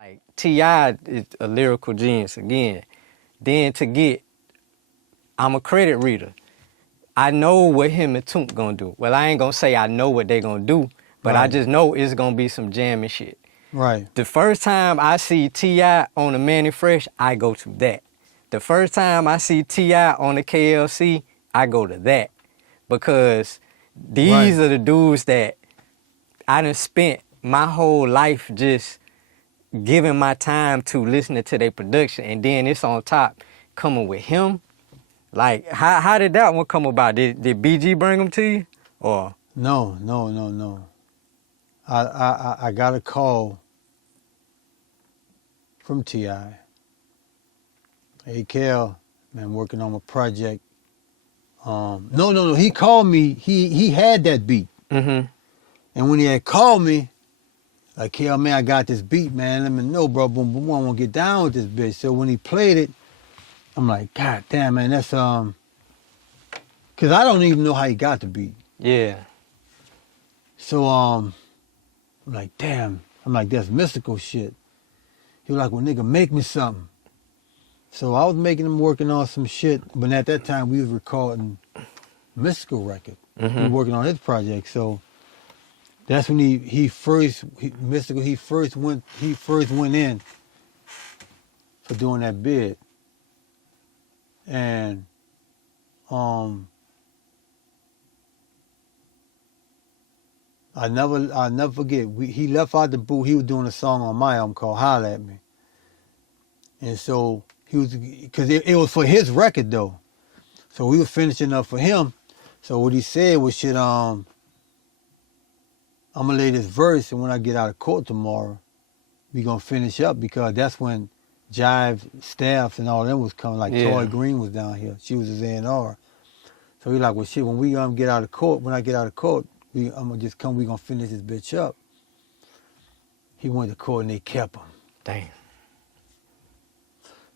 Like T.I. is a lyrical genius again. Then I'm a credit reader. I know what him and Toomp gonna do. Well, I ain't gonna say I know what they gonna do, but I just know it's gonna be some jamming shit. Right. The first time I see T.I. on the Manny Fresh, I go to that. The first time I see T.I. on the KLC, I go to that. Because these are the dudes that I done spent my whole life just giving my time to listening to their production, and then it's on top coming with him. Like, how did that one come about? Did BG bring them to you, or? No. I got a call from T.I. Hey, Kel, man, working on a project. No. He called me. He had that beat. Mm-hmm. And when he had called me, like, Kel, man, I got this beat, man. Let me know, bro. Boom, boom, I want to get down with this bitch. So when he played it, I'm like, God damn, man, that's because I don't even know how he got the beat. Yeah. So I'm like, damn. I'm like, that's mystical shit. He was like, well, nigga, make me something. So I was making him working on some shit, but at that time we was recording Mystical record. Mm-hmm. We were working on his project. So that's when he first went in for doing that bid. And I never forget. He left out the booth. He was doing a song on my album called "Holla at Me," and so he was, because it was for his record though. So we were finishing up for him. So what he said was, "Shit, I'm gonna lay this verse, and when I get out of court tomorrow, we gonna finish up, because that's when Jive staff and all them was coming. Like Toy Green was down here. She was his A&R. So he like, well, shit, when we get out of court, when I get out of court, I'm gonna just come. We gonna finish this bitch up." He went to court and they kept him. Damn.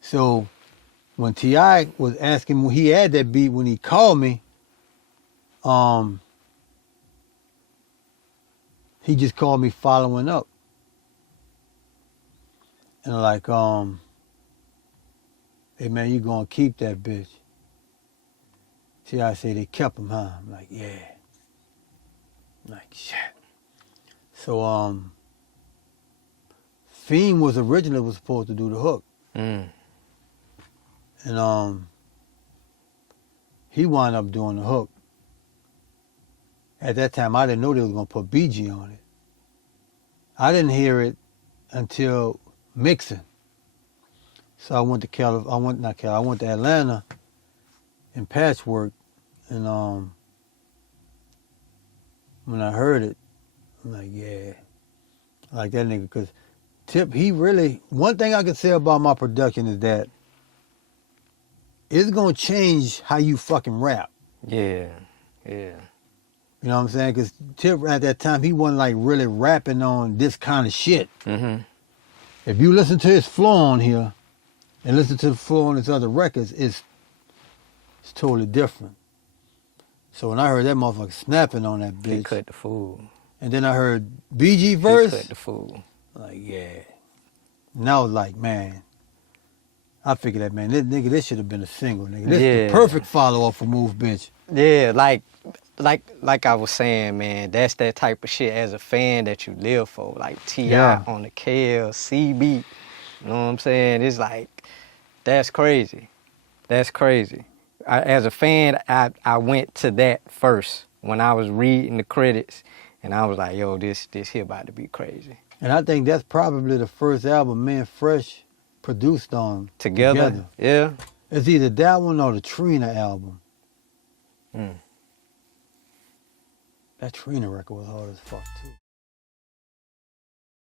So when T.I. was asking, when he had that beat, when he called me, he just called me following up. And like, hey man, you gonna keep that bitch? T.I. said they kept him, huh? I'm like, yeah. I'm like, shit. So Fiend was originally supposed to do the hook. Mm. And he wound up doing the hook. At that time, I didn't know they was gonna put BG on it. I didn't hear it until mixing. So I went to I went to Atlanta in Patchwork, and when I heard it, I'm like, yeah, I like that nigga, because Tip, he really, one thing I can say about my production is that it's gonna change how you fucking rap. Yeah. You know what I'm saying? Because Tip at that time, he wasn't like really rapping on this kind of shit. Mm-hmm. If you listen to his flow on here and listen to the flow on his other records, it's totally different. So when I heard that motherfucker snapping on that bitch, He cut the fool. and then I heard BG verse, He cut the fool. like, yeah. And I was like, man, I figured that, man, this should have been a single, nigga. This is the perfect follow-up for Move Bitch. Yeah, like I was saying, man, that's that type of shit as a fan that you live for. Like T.I. on the KLC beat. You know what I'm saying? It's like, that's crazy. That's crazy. As a fan, I went to that first when I was reading the credits, and I was like, yo, this here about to be crazy. And I think that's probably the first album me and Fresh produced on together. Yeah. It's either that one or the Trina album. Mm. That Trina record was hard as fuck too.